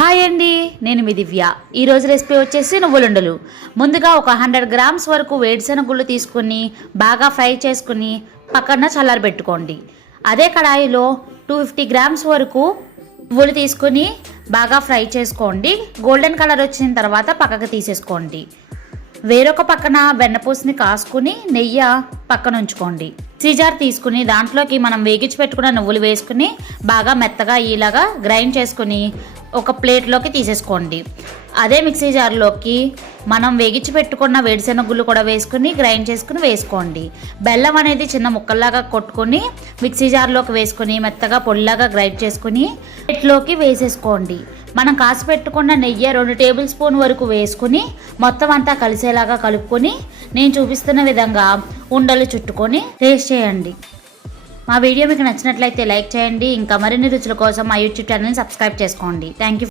Hi అండి, నేను మీ దివ్య. ఈరోజు రెసిపీ వచ్చేసి నువ్వులుండలు. ముందుగా ఒక 100 గ్రామ్స్ వరకు వేరుశెనగుళ్ళు తీసుకుని బాగా ఫ్రై చేసుకుని పక్కన చల్లారబెట్టుకోండి. అదే కడాయిలో 250 గ్రామ్స్ వరకు నువ్వులు తీసుకుని బాగా ఫ్రై చేసుకోండి. గోల్డెన్ కలర్ వచ్చిన తర్వాత పక్కకు తీసేసుకోండి. వేరొక పక్కన వెన్నపూసని కాసుకుని నెయ్యి పక్కన ఉంచుకోండి. మిక్సీ జార్ తీసుకుని దాంట్లోకి మనం వేగించి పెట్టుకున్న నువ్వులు వేసుకుని బాగా మెత్తగా ఇలాగా గ్రైండ్ చేసుకుని ఒక ప్లేట్లోకి తీసేసుకోండి. అదే మిక్సీ జార్లోకి మనం వేగించి పెట్టుకున్న వేరుశెనగుళ్ళు కూడా వేసుకుని గ్రైండ్ చేసుకుని వేసుకోండి. బెల్లం అనేది చిన్న ముక్కల్లాగా కొట్టుకుని మిక్సీ జార్లోకి వేసుకుని మెత్తగా పొడిలాగా గ్రైండ్ చేసుకుని ప్లేట్లోకి వేసేసుకోండి. మనం కాసి పెట్టుకున్న నెయ్యి 2 టేబుల్ స్పూన్ వరకు వేసుకుని మొత్తం అంతా కలిసేలాగా కలుపుకొని నేను చూపిస్తున్న విధంగా ఉండలు చుట్టుకొని టేస్ట్ చేయండి. మా వీడియో మీకు నచ్చినట్లయితే లైక్ చేయండి. ఇంకా మరిన్ని రుచుల కోసం మా యూట్యూబ్ ఛానల్ని సబ్స్క్రైబ్ చేసుకోండి. Thank you.